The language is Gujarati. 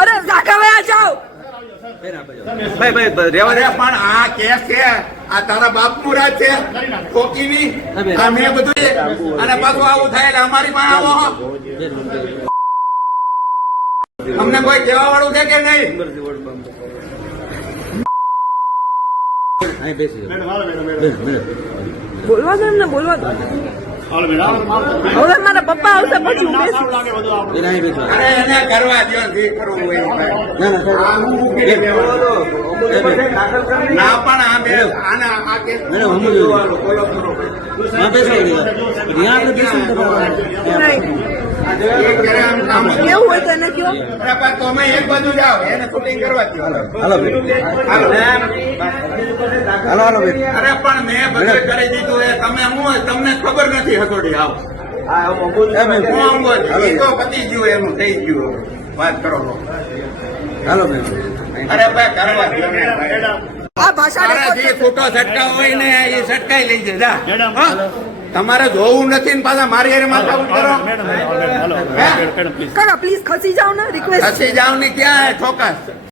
અરે જાગા વયા જાઓ. ભાઈ રેવા દે. પણ આ કેસ છે, આ તારા બાપ મુરાદ છે ખોકીની. આ મેં બધું અને પાછું આવું થાય એટલે અમારી પાસે આવો. અમને કોઈ કહેવા વાળું છે કે નહીં? બોલવા દો એમને, બોલવા દો. હવે મારા પપ્પા આવશે પછી હું બેસીશ. અરે એને કરવા દો, જે કરવું હોય એ થાય. આ હું મૂકી દે ના પણ આ બે આના આ કેસ બોલો કરો. કેવું હોય તો એને કયો. અરે પણ તમે એક બાજુ જાઓ, એને શૂટિંગ કરવા દો. અરે પણ મેં બધું કરી દીધું. એ તમે હું તમને ખબર નથી હતોડી. આવો તો પતી ગયું, એનું થઈ ગયું. વાત કરો. અરે ભાઈ કરવા દો ને ભાઈ. આ ભાષા જે ખોટો છટકાવ હોય ને એ છટકાઈ લઈ જાય. તમારે જોવું નથી ને પાછા મારી હારે માથા કરો. કાકા પ્લીઝ ખસી જાઓ ને, રિક્વેસ્ટ. ખસી જાવ ને ક્યાં ઠોકાશ.